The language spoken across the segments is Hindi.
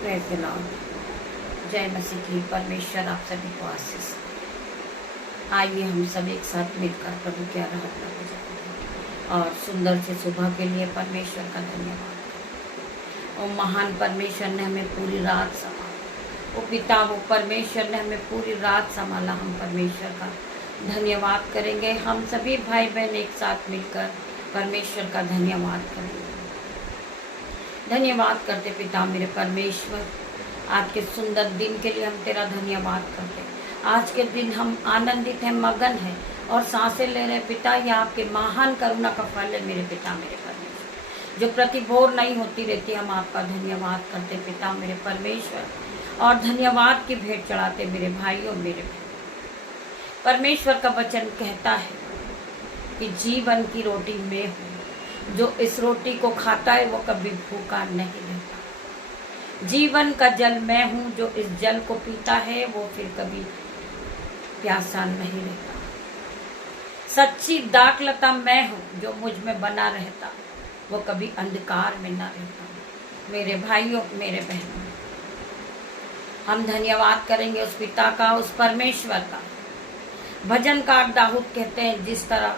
Praise the Lord. जय मसीह की। परमेश्वर आप सभी को आशीष। आइए हम सब एक साथ मिलकर प्रभु की आराधना को जाएं और सुंदर से सुबह के लिए परमेश्वर का धन्यवाद करें। वो महान परमेश्वर ने हमें पूरी रात संभाला। वो पिता, वो परमेश्वर ने हमें पूरी रात संभाला। हम परमेश्वर का धन्यवाद करेंगे। हम सभी भाई बहन एक साथ मिलकर परमेश्वर का धन्यवाद करेंगे। धन्यवाद करते पिता मेरे परमेश्वर, आज के सुंदर दिन के लिए हम तेरा धन्यवाद करते। आज के दिन हम आनंदित हैं, मगन हैं और सांसें ले रहे पिता। यह आपके महान करुणा का फल है मेरे पिता मेरे परमेश्वर, जो प्रतिभोर नहीं होती रहती। हम आपका धन्यवाद करते पिता मेरे परमेश्वर और धन्यवाद की भेंट चढ़ाते मेरे भाइयों मेरे बहन। परमेश्वर का वचन कहता है कि जीवन की रोटी मैं हूँ, जो इस रोटी को खाता है वो कभी भूखा नहीं रहता। जीवन का जल मैं हूँ, जो इस जल को पीता है वो फिर कभी प्यासा नहीं रहता। सच्ची दाखलता मैं हूँ, जो मुझ में बना रहता वो कभी अंधकार में ना रहता। मेरे भाइयों मेरे बहनों, हम धन्यवाद करेंगे उस पिता का, उस परमेश्वर का। भजनकार दाऊद कहते हैं, जिस तरह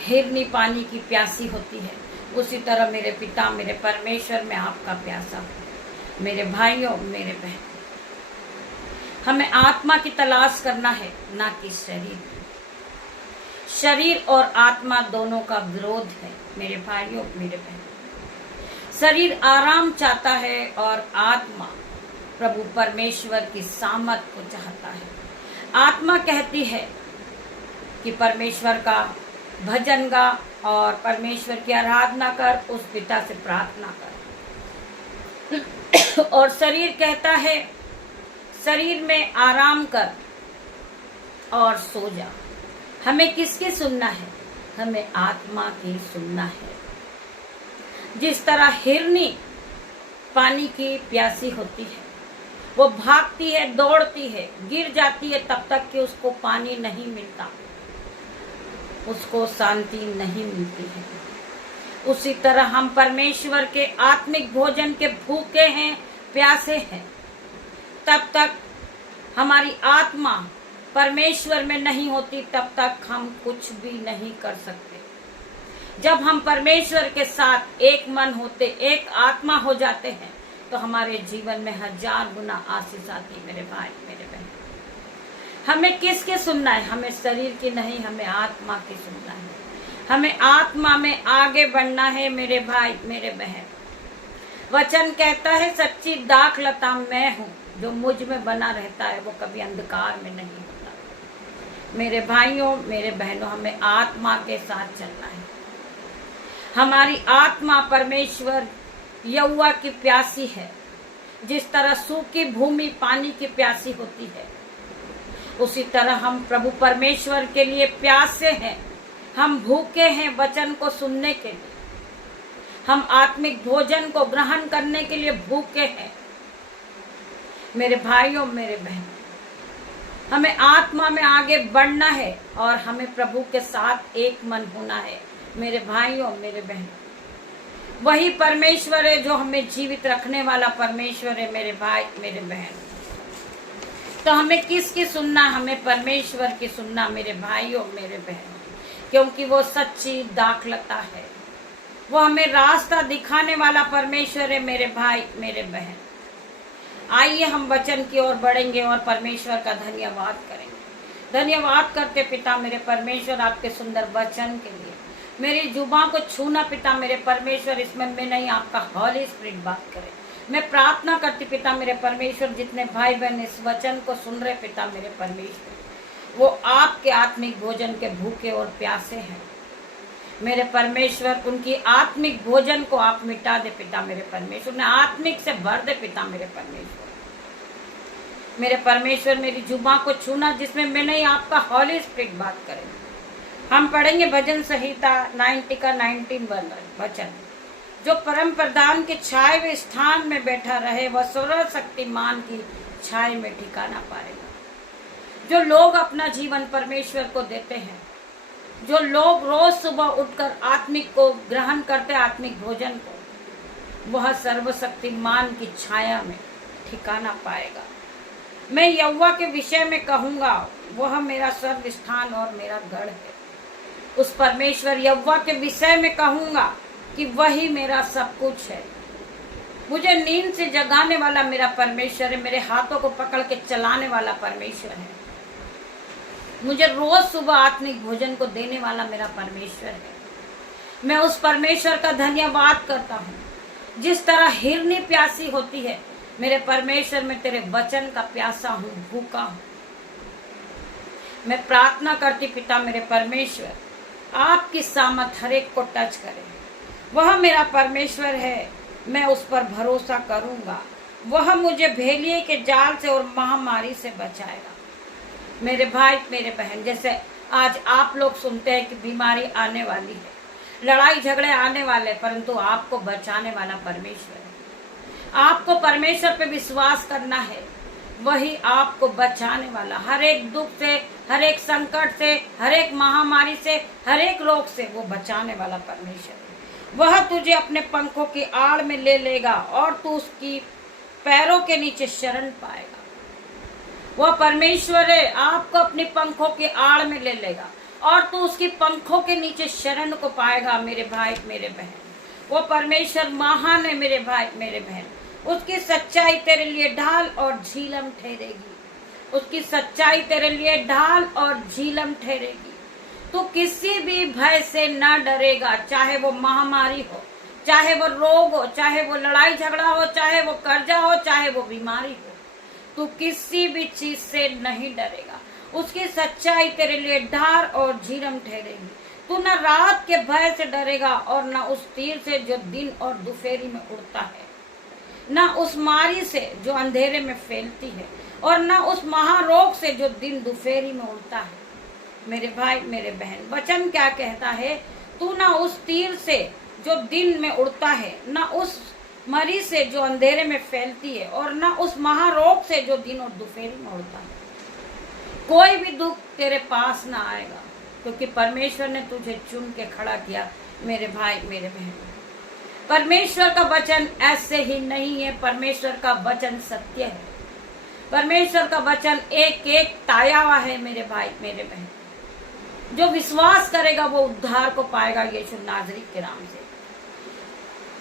हिरनी पानी की प्यासी होती है, उसी तरह मेरे पिता मेरे परमेश्वर में आपका प्यासा है। मेरे भाइयों मेरे बहन, हमें आत्मा की तलाश करना है, ना कि शरीर। शरीर और आत्मा दोनों का विरोध है मेरे भाइयों मेरे बहन। शरीर आराम चाहता है और आत्मा प्रभु परमेश्वर की सामर्थ को चाहता है। आत्मा कहती है कि परमेश्वर का भजन गा और परमेश्वर की आराधना कर, उस पिता से प्रार्थना कर। और शरीर कहता है, शरीर में आराम कर और सो जा। हमें किसकी सुनना है? हमें आत्मा की सुनना है। जिस तरह हिरनी पानी की प्यासी होती है, वो भागती है, दौड़ती है, गिर जाती है तब तक कि उसको पानी नहीं मिलता, उसको शांति नहीं मिलती है। उसी तरह हम परमेश्वर के आत्मिक भोजन के भूखे हैं, प्यासे हैं। तब तक हमारी आत्मा परमेश्वर में नहीं होती, तब तक हम कुछ भी नहीं कर सकते। जब हम परमेश्वर के साथ एक मन होते, एक आत्मा हो जाते हैं, तो हमारे जीवन में 1000 गुना आशीष आती। मेरे भाई मेरे बहन, हमें किसकी सुनना है? हमें शरीर की नहीं, हमें आत्मा की सुनना है। हमें आत्मा में आगे बढ़ना है मेरे भाई मेरे बहन। वचन कहता है, सच्ची दाखलता मैं हूँ, जो मुझ में बना रहता है वो कभी अंधकार में नहीं होता। मेरे भाइयों मेरे बहनों, हमें आत्मा के साथ चलना है। हमारी आत्मा परमेश्वर यहोवा की प्यासी है। जिस तरह सूखी भूमि पानी की प्यासी होती है, उसी तरह हम प्रभु परमेश्वर के लिए प्यासे हैं। हम भूखे हैं वचन को सुनने के लिए। हम आत्मिक भोजन को ग्रहण करने के लिए भूखे हैं मेरे भाइयों मेरे बहन। हमें आत्मा में आगे बढ़ना है और हमें प्रभु के साथ एक मन होना है मेरे भाइयों मेरे बहन। वही परमेश्वर है जो हमें जीवित रखने वाला परमेश्वर है मेरे भाई मेरे बहन। तो हमें किसकी सुनना? हमें परमेश्वर की सुनना मेरे भाइयों मेरे बहन, क्योंकि वो सच्ची दाखलता है। वो हमें रास्ता दिखाने वाला परमेश्वर है मेरे भाई मेरे बहन। आइए हम वचन की ओर बढ़ेंगे और परमेश्वर का धन्यवाद करेंगे। धन्यवाद करते पिता मेरे परमेश्वर आपके सुंदर वचन के लिए। मेरी जुबान को छूना पिता मेरे परमेश्वर, इसमें मैं नहीं, आपका हॉली स्पिरिट बात करे। मैं प्रार्थना करती पिता मेरे परमेश्वर, जितने भाई बहन इस वचन को सुन रहे पिता मेरे परमेश्वर, वो आपके आत्मिक भोजन के भूखे और प्यासे हैं मेरे परमेश्वर। उनकी आत्मिक भोजन को आप मिटा दे पिता मेरे परमेश्वर, उन्हें आत्मिक से भर दे पिता मेरे परमेश्वर। मेरे परमेश्वर मेरी जुबान को छूना, जिसमें मैं नहीं, आपका हॉली स्पिरिट बात करे। हम पढ़ेंगे भजन संहिता 90 का 19 वचन, जो परम प्रधान के छाए हुए स्थान में बैठा रहे, वह सर्वशक्तिमान की छाए में ठिकाना पाएगा। जो लोग अपना जीवन परमेश्वर को देते हैं, जो लोग रोज सुबह उठकर आत्मिक को ग्रहण करते, आत्मिक भोजन को, वह सर्वशक्तिमान की छाया में ठिकाना पाएगा। मैं यहोवा के विषय में कहूंगा, वह मेरा सर्वस्थान और मेरा गढ़ है। उस परमेश्वर यहोवा के विषय में कहूंगा कि वही मेरा सब कुछ है। मुझे नींद से जगाने वाला मेरा परमेश्वर है, मेरे हाथों को पकड़ के चलाने वाला परमेश्वर है, मुझे रोज सुबह आत्मिक भोजन को देने वाला मेरा परमेश्वर है। मैं उस परमेश्वर का धन्यवाद करता हूँ। जिस तरह हिरनी प्यासी होती है, मेरे परमेश्वर में तेरे वचन का प्यासा हूँ, भूखा हूँ। मैं प्रार्थना करती पिता मेरे परमेश्वर, आपकी सामत हर एक को टच करे। वह मेरा परमेश्वर है, मैं उस पर भरोसा करूंगा। वह मुझे भेलिए के जाल से और महामारी से बचाएगा। मेरे भाई मेरे बहन, जैसे आज आप लोग सुनते हैं कि बीमारी आने वाली है, लड़ाई झगड़े आने वाले, परंतु आपको बचाने वाला परमेश्वर है। आपको परमेश्वर पे विश्वास करना है, वही आपको बचाने वाला, हर एक दुख से, हर एक संकट से, हर एक महामारी से, हर एक रोग से वो बचाने वाला परमेश्वर है। वह तुझे अपने पंखों की आड़ में ले लेगा और तू उसकी पैरों के नीचे शरण पाएगा। वह परमेश्वर है, आपको अपनी पंखों की आड़ में ले लेगा और तू उसकी पंखों के नीचे शरण को पाएगा। मेरे भाई मेरे बहन, वो परमेश्वर महान है। मेरे भाई मेरे बहन, उसकी सच्चाई तेरे लिए ढाल और झीलम ठहरेगी। उसकी सच्चाई तेरे लिए ढाल और झीलम ठहरेगी। तू किसी भी भय से न डरेगा, चाहे वो महामारी हो, चाहे वो रोग हो, चाहे वो लड़ाई झगड़ा हो, चाहे वो कर्जा हो, चाहे वो बीमारी हो। तू किसी भी चीज से नहीं डरेगा। उसकी सच्चाई तेरे लिए ढाल और झीलम ठहरेगी। तू न रात के भय से डरेगा और न उस तीर से जो दिन और दोपहरी में उड़ता है, न उस मारी से जो अंधेरे में फैलती है, और न उस महारोग से जो दिन दोपहरी में उड़ता है। मेरे भाई मेरे बहन, वचन क्या कहता है? तू न उस तीर से जो दिन में उड़ता है, न उस मरी से जो अंधेरे में फैलती है, और न उस महारोग से जो दिन और दोपहरी में उड़ता है। कोई भी दुख तेरे पास ना आएगा, क्योंकि परमेश्वर ने तुझे चुन के खड़ा किया। मेरे भाई मेरे बहन, परमेश्वर का वचन ऐसे ही नहीं है। परमेश्वर का वचन सत्य है। परमेश्वर का वचन एक एक ताया हुआ है। मेरे भाई मेरे बहन, जो विश्वास करेगा वो उद्धार को पाएगा यीशु नाज़री के नाम से।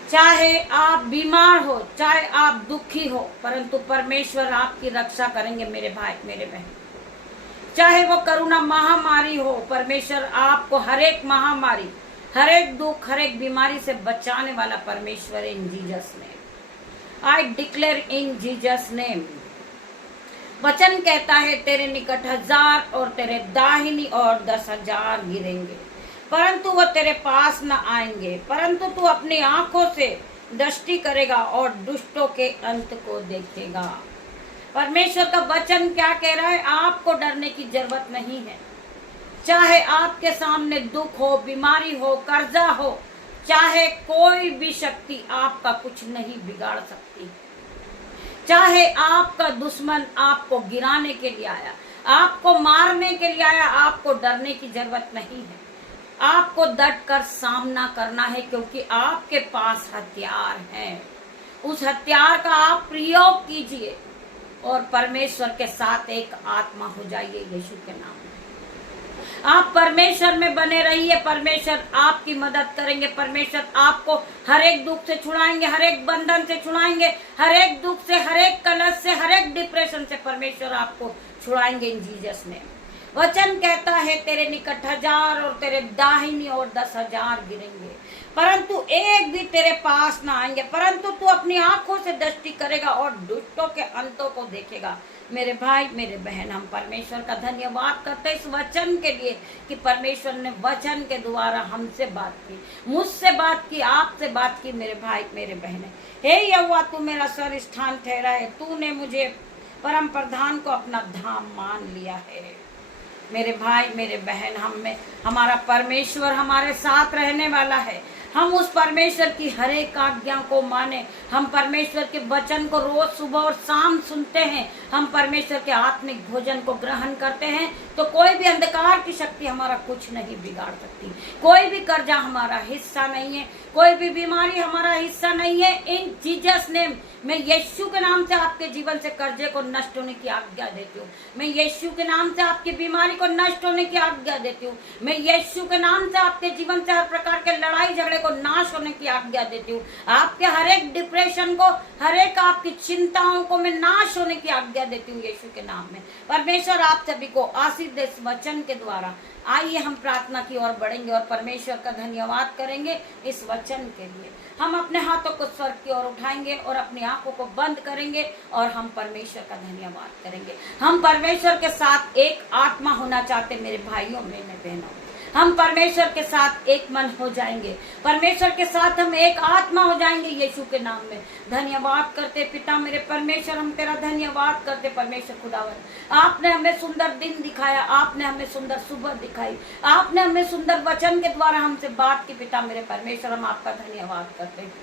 चाहे आप बीमार हो, चाहे आप दुखी हो, परंतु परमेश्वर आपकी रक्षा करेंगे। मेरे भाई मेरे बहन, चाहे वो कोरोना महामारी हो, परमेश्वर आपको हर एक महामारी, हर एक दुख, हर एक बीमारी से बचाने वाला परमेश्वर इन Jesus name. I declare in Jesus name. वचन कहता है, तेरे निकट 1000 और तेरे दाहिनी और 10,000 गिरेंगे, परंतु वह तेरे पास न आएंगे। परंतु तू अपनी आंखों से दृष्टि करेगा और दुष्टों के अंत को देखेगा। परमेश्वर का वचन क्या कह रहा है? आपको डरने की जरूरत नहीं है। चाहे आपके सामने दुख हो, बीमारी हो, कर्जा हो, चाहे कोई भी शक्ति आपका कुछ नहीं बिगाड़ सकती। चाहे आपका दुश्मन आपको गिराने के लिए आया, आपको मारने के लिए आया, आपको डरने की जरूरत नहीं है। आपको डट कर सामना करना है, क्योंकि आपके पास हथियार है। उस हथियार का आप प्रयोग कीजिए और परमेश्वर के साथ एक आत्मा हो जाइए यीशु के नाम में। आप परमेश्वर में बने रहिए। परमेश्वर आपकी मदद करेंगे। परमेश्वर आपको हर एक दुख से छुड़ाएंगे, हर एक बंधन से छुड़ाएंगे, हर एक दुख से, हर एक कलश से, हर एक डिप्रेशन से परमेश्वर आपको छुड़ाएंगे इन जीसस नेम। वचन कहता है, तेरे निकट 1000 और तेरे दाहिनी और 10,000 गिरेंगे, परंतु एक भी तेरे पास ना आएंगे। परंतु तू अपनी आंखों से दृष्टि करेगा और दुष्टों के अंतों को देखेगा। मेरे भाई मेरे बहन, हम परमेश्वर का धन्यवाद करते हैं इस वचन के लिए कि परमेश्वर ने वचन के द्वारा हमसे बात की, मुझसे बात की, आपसे बात की। मेरे भाई मेरे बहन, हे यहोवा, तू मेरा स्वर स्थान ठहरा है। तूने मुझे परम प्रधान को अपना धाम मान लिया है। मेरे भाई मेरे बहन, हमारा परमेश्वर हमारे साथ रहने वाला है। हम उस परमेश्वर की हर एक आज्ञा को माने। हम परमेश्वर के वचन को रोज सुबह और शाम सुनते हैं। हम परमेश्वर के आत्मिक भोजन को ग्रहण करते हैं, तो कोई भी अंधकार की शक्ति हमारा कुछ नहीं बिगाड़ सकती। कोई भी कर्जा हमारा हिस्सा नहीं है, कोई भी बीमारी हमारा हिस्सा नहीं है। इन जीसस नेम, मैं यीशु के नाम से आपके जीवन से कर्जे को नष्ट होने की आज्ञा देती हूँ। मैं यीशु के नाम से आपकी बीमारी को नष्ट होने की आज्ञा देती हूँ। मैं यीशु के नाम से आपके जीवन से हर प्रकार के लड़ाई झगड़े को नाश होने की आज्ञा देती हूँ। आपके हर एक डिप्रेशन को, हर एक आपकी चिंताओं को मैं नाश होने की आज्ञा देती हूँ यीशु के नाम में। परमेश्वर आप सभी को आशीष दे इस वचन के द्वारा। आइए हम प्रार्थना की ओर बढ़ेंगे और परमेश्वर का धन्यवाद करेंगे इस वचन के लिए। हम अपने हाथों को स्वर्ग की ओर उठाएंगे और अपनी आंखों को बंद करेंगे और हम परमेश्वर का धन्यवाद करेंगे। हम परमेश्वर के साथ एक आत्मा होना चाहते मेरे भाइयों, मेरे बहनों। हम परमेश्वर के साथ एक मन हो जाएंगे, परमेश्वर के साथ हम एक आत्मा हो जाएंगे यीशु के नाम में। धन्यवाद करते पिता मेरे परमेश्वर, हम तेरा धन्यवाद करते परमेश्वर खुदावन। आपने हमें सुंदर दिन दिखाया, आपने हमें सुंदर सुबह दिखाई, आपने हमें सुंदर वचन के द्वारा हमसे बात की पिता मेरे परमेश्वर। हम आपका धन्यवाद करते हैं,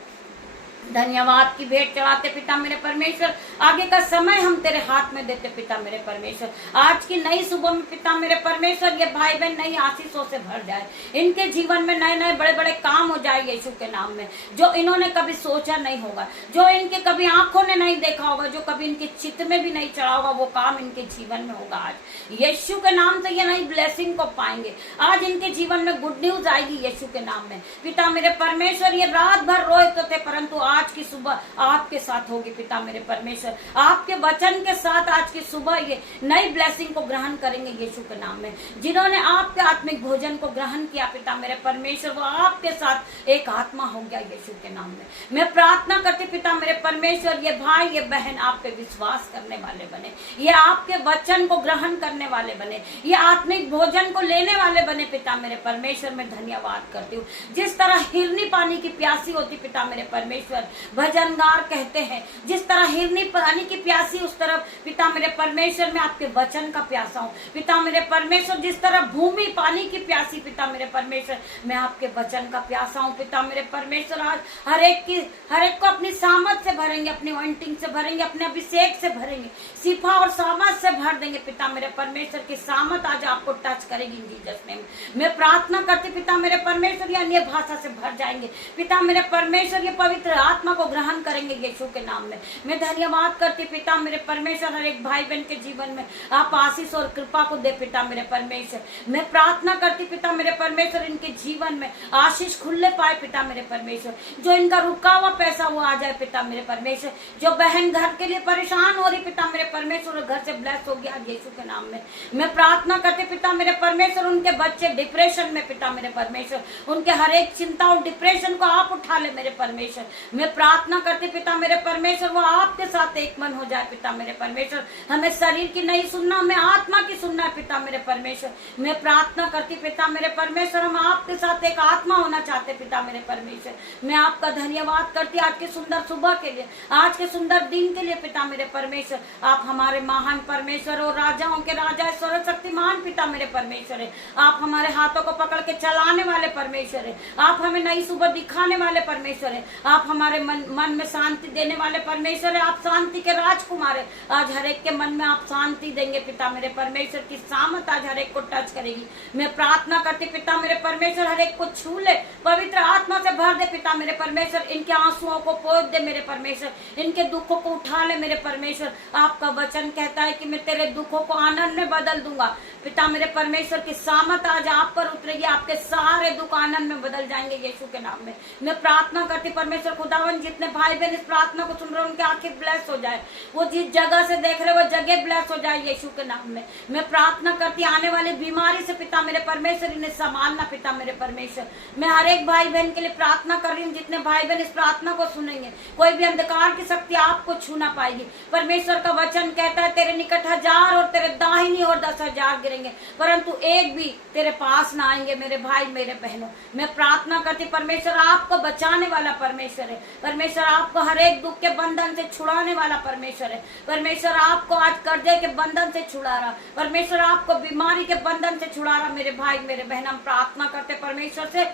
धन्यवाद की भेंट चढ़ाते पिता मेरे परमेश्वर। आगे का समय हम तेरे हाथ में देते पिता मेरे परमेश्वर। आज की नई सुबह में पिता मेरे परमेश्वर ये भाई बहन नई आशीषों से भर जाए, इनके जीवन में नए नए बड़े बड़े काम हो जाए यीशु के नाम में। जो इन्होंने कभी सोचा नहीं होगा, जो इनके कभी आंखों ने नहीं देखा होगा, जो कभी इनके चित्त में भी नहीं चढ़ा होगा, वो काम इनके जीवन में होगा। आज यीशु के नाम से ये नई ब्लेसिंग को पाएंगे। आज इनके जीवन में गुड न्यूज आएगी यीशु के नाम में पिता मेरे परमेश्वर। ये रात भर रोए तो थे, परंतु आज की सुबह आपके साथ होगी पिता मेरे परमेश्वर। आपके वचन के साथ आज की सुबह ये नई ब्लेसिंग को ग्रहण करेंगे यीशु के नाम में। जिन्होंने आपके आत्मिक भोजन को ग्रहण किया पिता मेरे परमेश्वर, वो आपके साथ एक आत्मा हो गया यीशु के नाम में। मैं प्रार्थना करती पिता मेरे परमेश्वर, ये भाई ये बहन आप पे विश्वास करने वाले बने, ये आपके वचन को ग्रहण करने वाले बने, ये आत्मिक भोजन को लेने वाले बने पिता मेरे परमेश्वर। मैं धन्यवाद करती हूँ। जिस तरह हिरनी पानी की प्यासी होती पिता मेरे परमेश्वर, भजनगार कहते हैं, जिस तरह हिरनी पानी की प्यासी, उस तरह पिता मेरे परमेश्वर मैं आपके वचन का प्यासा हूँ पिता मेरे परमेश्वर। जिस तरह भूमि पानी की प्यासी पिता मेरे परमेश्वर, मैं आपके वचन का प्यासा हूँ पिता मेरे परमेश्वर। आज हर एक को अपनी सामर्थ से भरेंगे, अपनी ऑइंटिंग से भरेंगे, अपने अभिषेक से भरेंगे, शिफा और सामर्थ से भर देंगे पिता मेरे परमेश्वर। की सामर्थ आज आपको टच करेगी जीसस नेम। मैं प्रार्थना करती पिता मेरे परमेश्वर, ये अन्य भाषा से भर जाएंगे पिता मेरे परमेश्वर। ये पवित्र आत्मा को ग्रहण करेंगे यीशु के नाम में। मैं धन्यवाद करती पिता मेरे परमेश्वर, हर एक भाई बहन के जीवन में आप आशीष और कृपा को दे पिता मेरे परमेश्वर। मैं प्रार्थना करती पिता मेरे परमेश्वर, इनके जीवन में आशीष खुलने पाए पिता मेरे परमेश्वर। जो इनका रुका हुआ पैसा वो आ जाए पिता मेरे परमेश्वर। जो बहन घर के लिए परेशान हो रही पिता मेरे परमेश्वर, घर से ब्लेस हो गया यीशु के नाम में। मैं प्रार्थना करती पिता मेरे परमेश्वर, उनके बच्चे डिप्रेशन में पिता मेरे परमेश्वर, उनके हर एक चिंता और डिप्रेशन को आप उठा ले मेरे परमेश्वर। मैं प्रार्थना करते पिता मेरे परमेश्वर, वो आपके साथ एक मन हो जाए पिता मेरे परमेश्वर। हमें शरीर की नहीं सुनना, हमें आत्मा की सुनना है पिता मेरे परमेश्वर। मैं प्रार्थना करती पिता मेरे परमेश्वर, हम आपके साथ एक आत्मा होना चाहते पिता मेरे परमेश्वर। मैं आपका धन्यवाद करती आज के सुंदर सुबह के लिए, आज के सुंदर दिन के लिए पिता मेरे परमेश्वर। आप हमारे महान परमेश्वर और राजाओं के राजा सर्वशक्तिमान पिता मेरे परमेश्वर है। आप हमारे हाथों को पकड़ के चलाने वाले परमेश्वर है। आप हमें नई सुबह दिखाने वाले परमेश्वर है। आप हमारे मन में शांति देने वाले परमेश्वर है। आप शांति के राजकुमार है। आज हर एक के मन में आप शांति देंगे पिता मेरे परमेश्वर। की सामत आज हर एक को टच करेगी। मैं प्रार्थना करती पिता मेरे परमेश्वर, हर एक को छू ले, पवित्र आत्मा से भर दे पिता मेरे परमेश्वर। इनके आंसुओं को पोंछ दे मेरे परमेश्वर, इनके दुखों को उठा ले मेरे परमेश्वर। आपका वचन कहता है कि मैं तेरे दुखों को आनंद में बदल दूंगा पिता मेरे परमेश्वर। की सामत आज आप पर उतरेगी, आपके सारे दुख आनंद में बदल जाएंगे यीशु के नाम में। मैं प्रार्थना करती परमेश्वर खुदावन, जितने भाई बहन इस प्रार्थना को सुन रहे हैं उनकी आंखें ब्लेस हो जाए, वो जिस जगह से देख रहे वो जगह ब्लेस हो जाए यीशु के नाम में। मैं प्रार्थना करती आने वाली बीमारी से पिता मेरे परमेश्वर इन्हें संभालना पिता मेरे परमेश्वर। मैं हर एक भाई बहन के लिए प्रार्थना कर रही हूँ, जितने भाई बहन इस प्रार्थना को सुनेंगे कोई भी अंधकार की शक्ति आपको छू ना पाएगी। परमेश्वर का वचन कहता है तेरे निकट 1000 और तेरे दाहिनी और 10,000 गिरेंगे, परंतु एक भी तेरे पास ना आएंगे मेरे भाई मेरे बहनों। मैं प्रार्थना करती परमेश्वर, आपको बचाने वाला परमेश्वर है परमेश्वर। आपको हर एक दुख के बंधन से छुड़ाने वाला परमेश्वर है परमेश्वर। आपको आज कर्जे के बंधन से छुड़ा रहा परमेश्वर, आपको बीमारी के बंधन से छुड़ा रहा मेरे भाई मेरे बहन। हम प्रार्थना करते परमेश्वर से,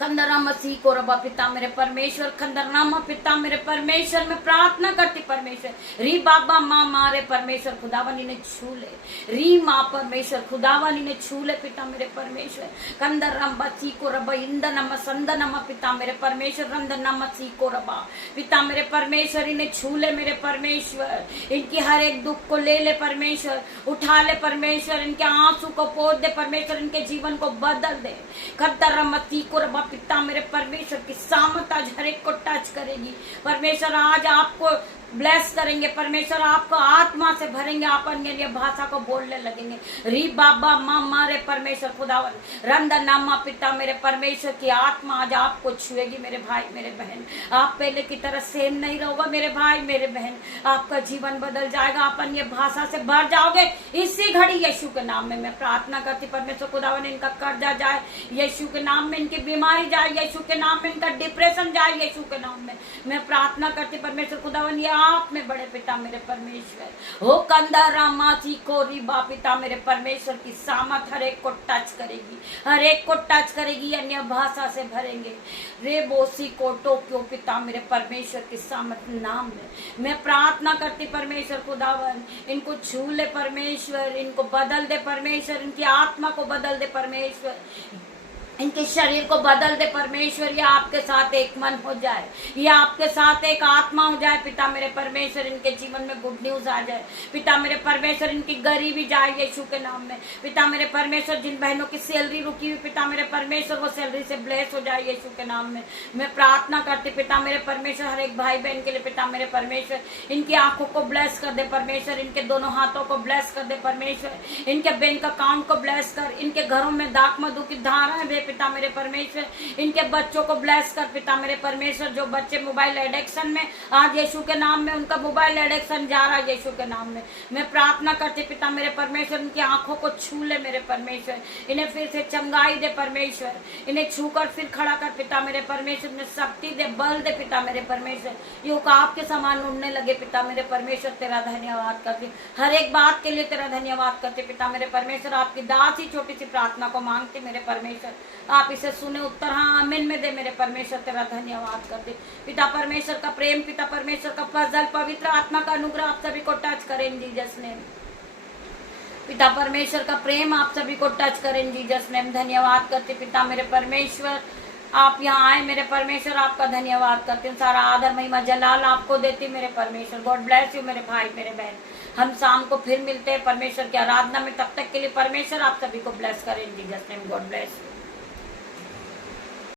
कंदराम मसीह को रबा पिता मेरे परमेश्वर, खंदरनामा पिता मेरे परमेश्वर, मैं प्रार्थना करती परमेश्वर, री बाबा माँ मारे परमेश्वर खुदावनी ने छू ले, री माँ परमेश्वर खुदावनी ने छू ले पिता मेरे परमेश्वर, कंदराम मसीह को रबा इंदनमा संदनमा पिता मेरे परमेश्वर, रंदनमा मसीह को रबा पिता मेरे परमेश्वर, इन्हें छू ले मेरे परमेश्वर, इनकी हर एक दुख को ले ले परमेश्वर, उठा ले परमेश्वर, इनके आंसू को पोंछ दे परमेश्वर, इनके जीवन को बदल दे, कंदराम मसीह को रबा पिता मेरे परमेश्वर की सामत आज हर एक को टच करेगी परमेश्वर, आज आपको ब्लेस करेंगे परमेश्वर, आपको आत्मा से भरेंगे, आप अन्य लिए भाषा को बोलने लगेंगे, री बाबा माँ मारे परमेश्वर खुदावन, रंद नामा पिता मेरे परमेश्वर की आत्मा आज आपको छुएगी मेरे भाई मेरे बहन, आप पहले की तरह सेम नहीं रहोगे मेरे भाई मेरे बहन, आपका जीवन बदल जाएगा, आप अन्य भाषा से भर जाओगे इसी घड़ी यीशु के नाम में मैं प्रार्थना करती परमेश्वर खुदावन, इनका कर्जा जाए यीशु के नाम में, इनकी बीमारी जाए यीशु के नाम में, इनका डिप्रेशन जाए यीशु के नाम में, मैं प्रार्थना करती परमेश्वर खुदावन, ये आप में बड़े पिता मेरे परमेश्वर, हो कंदा रामाची को रिबा पिता मेरे परमेश्वर की सामत हर एक को टच करेगी, हर एक को टच करेगी, अन्य भाषा से भरेंगे, रे बोसी को टोक्यो पिता मेरे परमेश्वर की सामत नाम में मैं प्रार्थना करती परमेश्वर खुदावन, इनको छू ले परमेश्वर, इनको बदल दे परमेश्वर, इनकी आत्मा को बदल दे परमेश्वर, इनके शरीर को बदल दे परमेश्वर, ये आपके साथ एक मन हो जाए, ये आपके साथ एक आत्मा हो जाए पिता मेरे परमेश्वर, इनके जीवन में गुड न्यूज आ जाए पिता मेरे परमेश्वर, इनकी गरीबी जाए यीशु के नाम में पिता मेरे परमेश्वर, जिन बहनों की सैलरी रुकी हुई पिता मेरे परमेश्वर वो सैलरी से ब्लेस हो जाए यीशु के नाम में मैं प्रार्थना करती पिता मेरे परमेश्वर, हर एक भाई बहन के लिए पिता मेरे परमेश्वर, इनकी आंखों को ब्लेस कर दे परमेश्वर, इनके दोनों हाथों को ब्लेस कर दे परमेश्वर, इनके बैंक अकाउंट को ब्लेस कर, इनके घरों में दाख मधु की धाराएं पिता मेरे परमेश्वर, इनके बच्चों को ब्लेस कर पिता मेरे परमेश्वर, जो बच्चे मोबाइल एडिक्शन में आज यीशु के नाम में उनका मोबाइल एडिक्शन जा रहा है यीशु के नाम में मैं प्रार्थना करती पिता मेरे परमेश्वर, उनकी आंखों को छू ले मेरे परमेश्वर, इन्हें फिर से चंगाई दे परमेश्वर, इन्हें छूकर फिर खड़ा कर पिता मेरे परमेश्वर, इन्हें शक्ति दे बल दे पिता मेरे परमेश्वर, यो आपके समान उड़ने लगे पिता मेरे परमेश्वर, तेरा धन्यवाद करते, हर एक बात के लिए तेरा धन्यवाद करते पिता मेरे परमेश्वर, आपकी दास ही छोटी सी प्रार्थना को मांगते मेरे परमेश्वर, आप इसे सुने उत्तर हाँ आमीन में दे मेरे परमेश्वर, तेरा धन्यवाद करते पिता परमेश्वर का प्रेम, पिता परमेश्वर का फजल, पवित्र आत्मा का अनुग्रह आप सभी को टच करें जीसस नेम, पिता परमेश्वर का प्रेम आप सभी को टच करें जीसस नेम, धन्यवाद करते पिता मेरे परमेश्वर, आप यहाँ आए मेरे परमेश्वर, आपका धन्यवाद करती हूँ, सारा आदर महिमा जलाल आपको देती मेरे परमेश्वर, गॉड ब्लेस यू मेरे भाई मेरे बहन, हम शाम को फिर मिलते हैं परमेश्वर की आराधना में, तब तक के लिए परमेश्वर आप सभी को ब्लेस करें जीसस नेम, गॉड ब्लेस।